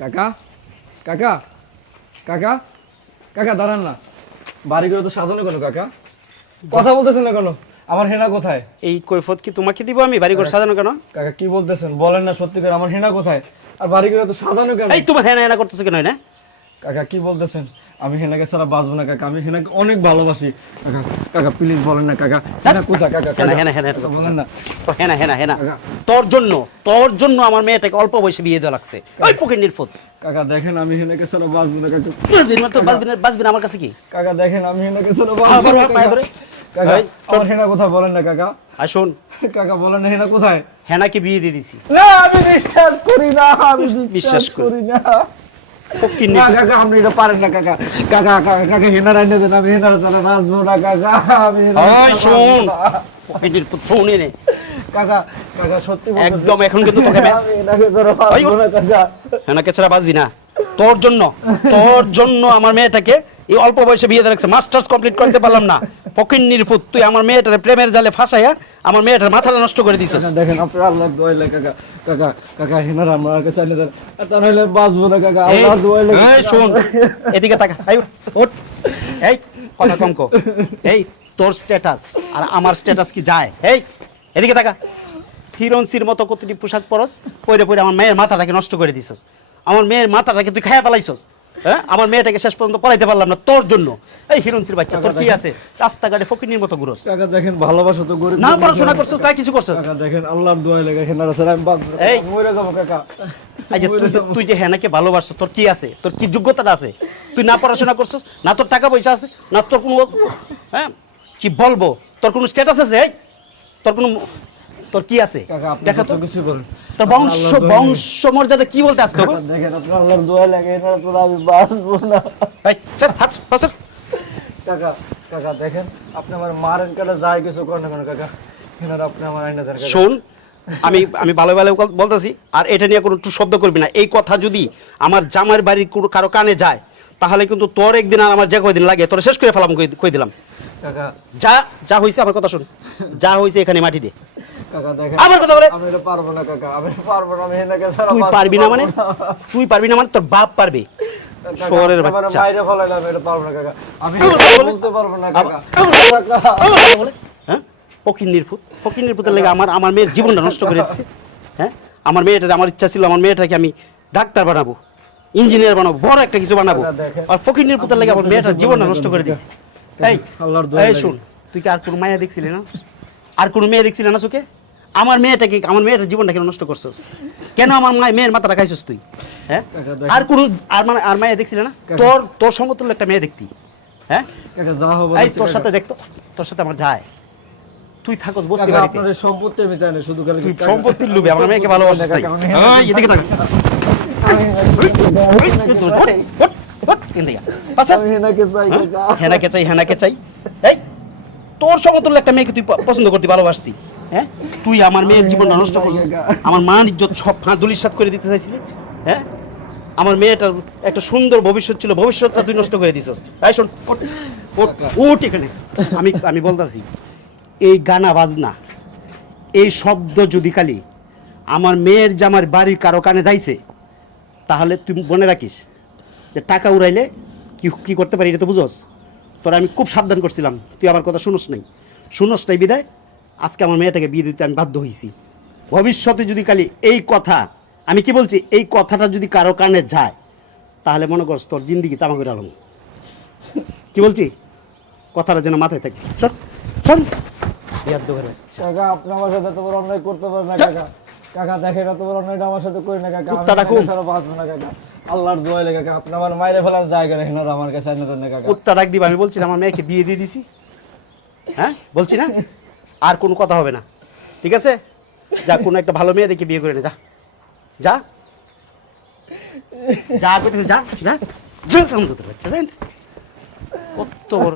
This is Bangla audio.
কাকা কাকা কাকা কাকা দাঁড়ান না। বাড়িগুলো তো সাজানো কেন কাকা? কথা বলতেছেন না কেন? আমার হেনা কোথায়? এই কৈফত কি তোমাকে দিব আমি? বাড়ি ঘর সাজানো কেন? কাকা কি বলতেছেন? বলেন না সত্যি করে আমার হেনা কোথায়? আর বাড়িগুলো তো সাজানো কেন? এই তোমার হেনা হেনা করতেছো কেন না কাকা কি বলতেছেন? আমি হেনাকে ছাড়া বাঁচবো না কাকা। আমি হেনাকে অনেক ভালোবাসি। কাকা কাকা প্লিজ বলেন না কাকা। হেনা কোথায় কাকা? হেনা হেনা হেনা বলেন না। হেনা হেনা হেনা তোর জন্য তোর জন্য আমার মেয়েটাকে অল্প বয়সে বিয়ে দেওয়া লাগছে। ওই পকেট নির্ফত কাকা দেখেন আমি হেনাকে ছাড়া বাঁচবো না কাকা। তো বাঁচবি না বাঁচবি না আমার কাছে কি? কাকা দেখেন আমি হেনাকে আবার বাঁচবো না, কাকা। কাকা আমার হেনা কোথায় বলেন না কাকা। আর শোন। কাকা বলেন না হেনা কোথায়? হেনাকে বিয়ে দিয়ে দিছি। না আমি বিশ্বাস করি না আমি বিশ্বাস করি। না। কাকা আপনি এটা পারেন না কাকা। কাকা কাকা কাকা হেনা দেন আমি হেনার ছাড়া বাঁচবো না কাকা আমি হেনার ওই ছাড়া শোন বাঁচবো না। ফকির নির্ফত কাকা কাকা সত্যি একদম এখন কিন্তু তোকে মে- আমি হেনাকে না কাকা। হেনাকে ছাড়া বাঁচবি না। তোর জন্য তোর জন্য আমার মেয়েটাকে এই অল্প বয়সে বিয়ে দিয়ে রাখছে। মাস্টার্স কমপ্লিট করতে পারলাম না। ফকির নির্ফুত তুই আমার মেয়েটার প্রেমের জালে ফাঁসাইয়া আমার মেয়েটার মাথাটা নষ্ট করে দিছিস। দেখেন আপনার আল্লাহ দোয়াইলে কাকা কাকা কাকা হেনার আমার কাছে আইনে দেন আর তা নাহলে বাঁচবো না কাকা আল্লাহ দোয়াইলে এই শোন এদিকে তাকা এই ওঠ এই কথা কম কো। এই তোর স্ট্যাটাস আর আমার স্ট্যাটাস কি যায়? এই এদিকে তাকা। হিরণসির মতো কতটি পোশাক পরস পরে পরে আমার মেয়ের মাথাটাকে নষ্ট করে দিছস। আমার মেয়ের মাথাটাকে তুই খাইয়া পালাইছস হ্যাঁ? আমার মেয়েটাকে শেষ পর্যন্ত পড়াইতে পারলাম না তোর জন্য। এই হিরণসির বাচ্চা তোর কি আছে? রাস্তাঘাটে ফকিনির মতো ঘুরস। কাকা দেখেন ভালোবাসা তো গরিব না পড়াশোনা করছস তাই কিছু করছস? কাকা দেখেন আল্লাহর দোয়াই লেগে হেনার ছাড়া আমি না এই। মরে যাব কাকা। এই তুই যে তুই যে হেনাকে ভালোবাসছ তোর কি আছে? তোর কি যোগ্যতাটা আছে? তুই না পড়াশোনা করছস না তোর টাকা পয়সা আছে না তোর কোনো হ্যাঁ? কি বলব? তোর কোনো স্ট্যাটাস আছে? এই তোর কোনো তোর কি আছে? দেখা তো। কিছু করেন তোর বংশ বংশ মর্যাদা কি বলতে আসতো দেখেন আপনার আল্লাহর দোয়াই লাগে হেনার ছাড়া আমি বাঁচবো না। এই চল হাত চল। কাকা কাকা দেখেন আপনি আমার মারেন কাটা যায় কিছু করেন না কাকা। হেনার আপনি আমার আইনা দেন কাকা শোন আমি আমি ভালো ভালো বলতেছি আর এটা নিয়ে কোনো একটু শব্দ করবি না। এই কথা যদি আমার জামার বাড়ির কোনো কারও কানে যায় তাহলে কিন্তু তোর একদিন আর আমার যে কয়দিন লাগে তোর শেষ করে ফেলাম কই- দিলাম। যা যা হয়েছে আমার কথা শুন। যা হয়েছে এখানে মাটি দে কাকা দেখেন আবার কথা বলে। আমি এটা পারব না কাকা আমি পারব না আমি হেনাকে ছাড়া তুই পারবি না মানে? তুই পারবি না মানে তোর বাপ পারবে। শহরের আমার বাচ্চা। বাইরে ফলাইলে আমি এটা পারব না কাকা। আমি আবার এটা বলে? বলতে পারব না কাকা। কাকা। আবার কথা বলে? হ্যাঁ? ফকির নির্ফুত। ফকির নির্ফুতের লেগে আমার আমার মেয়ের জীবনটা নষ্ট করে দিচ্ছে হ্যাঁ? আমার মেয়েটার আমার ইচ্ছা ছিল আমার মেয়েটাকে আমি ডাক্তার বানাবো ইঞ্জিনিয়ার বানাবো বড় একটা কিছু বানাবো। আর ফকির নির্ফুতের লেগে আমার মেয়েটার জীবনটা নষ্ট করে দিচ্ছে এই এই শুন তুই কি আর কোনো মায়া দেখছিলি না? আর কোনো মেয়ে দেখছিলি না চোখে? আমার মেয়েটা মেয়েটাকে আমার মেয়েটার জীবনটা কেন নষ্ট করছস কেন আমার মায়ের মেয়ের মাথাটা খাইছস তুই হ্যাঁ আর কোনো আর মানে আর মায়া দেখছিলি না তোর তোর সমতুল্য একটা মেয়ে দেখতি হ্যাঁ যা হবে এই তোর সাথে দেখতো তোর সাথে আমার যায় তুই থাকস বসতি বাড়িতে আপনার সম্পত্তি আমি চাই না শুধু খালি তুই সম্পত্তির লোভে আমার মেয়েকে ভালোবাসিস তাই এই, এদিকে তাকা। হেনাকে চাই হ্যাঁ? হেনাকে চাই এই তোর সমতুল্য একটা মেয়েকে তুই পছন্দ করতি ভালোবাসতি হ্যাঁ? তুই আমার মেয়ের জীবনটা নষ্ট করছিস। আমার মান ইজ্জত সব ফাঁ দুলিশাত করে দিতে চাইছিলি হ্যাঁ? আমার মেয়েটার একটা সুন্দর ভবিষ্যৎ ছিল ভবিষ্যৎটা তুই নষ্ট করে দিছস। এই শোন ওঠ এখানে। আমি আমি বলতাছি এই গানা বাজনা এই শব্দ যদি খালি আমার মেয়ের জামার বাড়ির কারও কানে যাইছে তাহলে তুই মনে রাখিস যে টাকা উড়াইলে কি কি করতে পারি এটা তো বুঝোস? তোরা আমি খুব সাবধান করছিলাম তুই আমার কথা শুনোস নাই। শুনোস নাই বিদায় আজকে আমার মেয়েটাকে বিয়ে দিতে আমি বাধ্য হয়েছি ভবিষ্যতে যদি খালি এই কথা আমি কি বলছি এই কথাটা যদি কারও কানে যায় তাহলে মনে করস তোর জিন্দিগি তামা করে আলম। কি বলছি? কথাটা যেন মাথায় থাকে। শোন কাকা আপনি আমার সাথে অন্যায় করতে পারেন না কাকা। কাকা দেখেন এত বড় অন্যায়টা আমার সাথে করি না কাকা। আমি বাঁচবো না কাকা। আল্লাহর দোয়াই লাগে কাকা। আপনি আমার মাইরে ফেলার জায়গা রেখে না আমার কাছে আইনা দেন না কাকা। কুত্তা ডাক দিবা আমি বলছি আমার মেয়েকে বিয়ে দিয়ে দিছি। হ্যাঁ? বলছি না? আর কোনো কথা হবে না। ঠিক আছে? যা, কোনো একটা ভালো মেয়ে দেখে বিয়ে করে নে, যা। যা। যা করতেছে যা যা। যা কত বড়